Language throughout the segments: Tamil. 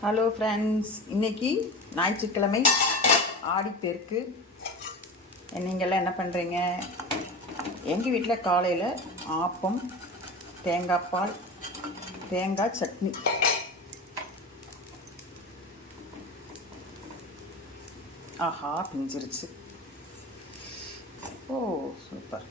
ஹலோ ஃப்ரெண்ட்ஸ், இன்றைக்கி ஞாயிற்றுக்கிழமை ஆடிப்பெருக்கு. நீங்கள்லாம் என்ன பண்ணுறீங்க? எங்கள் வீட்டில் காலையில் ஆப்பம், தேங்காய் பால், தேங்காய் சட்னி. ஆஹா, பிஞ்சிருச்சு. ஓ சூப்பர்.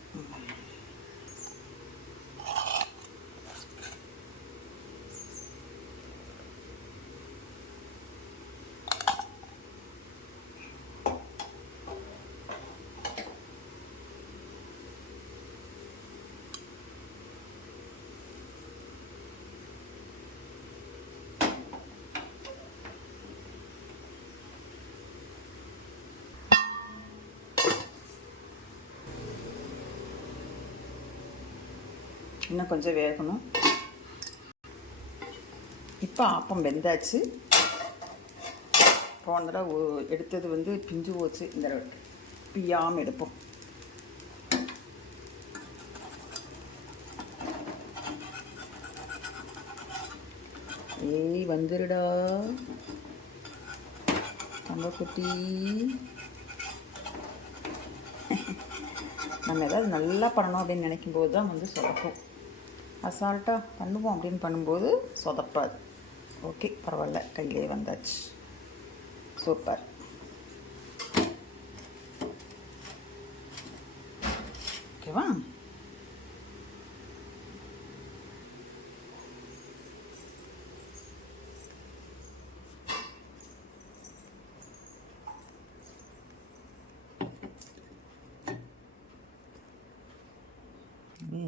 இன்னும் கொஞ்சம் வேகணும். இப்போ ஆப்பம் வெந்தாச்சு. போன தடவை எடுத்தது பிஞ்சு போச்சு. இந்த பியாமல் எடுப்போம். ஏய் வந்துருடா நம்ம குட்டி. நம்ம ஏதாவது நல்லா பண்ணணும் அப்படின்னு நினைக்கும்போது தான் சொதப்போம். அசால்ட்டாக பண்ணுவோம் அப்படின்னு பண்ணும்போது சொதப்பாது. ஓகே, பரவாயில்ல, கையிலே வந்தாச்சு. சூப்பர். ஓகேவா?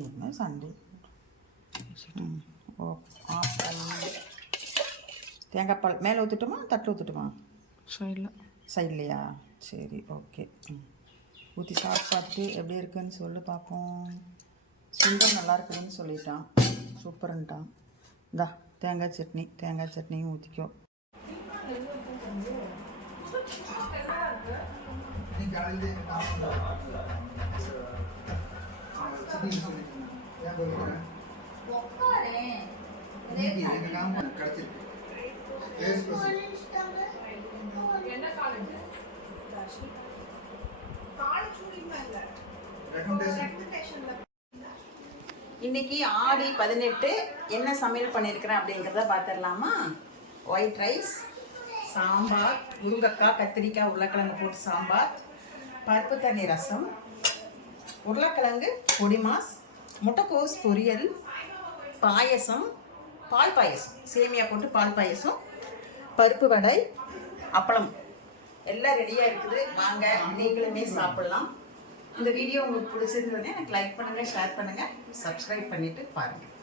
என்ன சண்டை. ஓ ஆப்பம், தேங்காய் பால் மேலே ஊற்றுட்டுமா, தட்டு ஊற்றுட்டுமா? சைட்லையா? சரி, ஓகே. ஊற்றி சாப்பிட்டு பார்த்துட்டு எப்படி இருக்குன்னு சொல்லி பார்ப்போம். சுண்டல் நல்லா இருக்குதுன்னு சொல்லிட்டான், சூப்பருன்ட்டான். இந்தா தேங்காய் சட்னியும் ஊற்றிக்கோ. இன்னைக்கு ஆடி 18. என்ன சமையல் பண்ணியிருக்கிறேன் அப்படிங்கிறத பார்த்துடலாமா? ஒயிட் ரைஸ், சாம்பார், முருங்கைக்காய், கத்திரிக்காய், உருளைக்கிழங்கு போட்டு சாம்பார், பருப்பு தண்ணி ரசம், உருளைக்கிழங்கு பொடிமாஸ், முட்டைக்கோஸ் பொரியல், பாயசம், பால் பாயசம், சேமியா போட்டு பால் பாயசம், பருப்பு வடை, அப்பளம் எல்லாம் ரெடியாக இருக்குது. வாங்க நீங்களுமே சாப்பிட்லாம். இந்த வீடியோ உங்களுக்கு பிடிச்சிருந்ததுன்னா எனக்கு லைக் பண்ணுங்கள், ஷேர் பண்ணுங்கள், சப்ஸ்கிரைப் பண்ணிவிட்டு பாருங்கள்.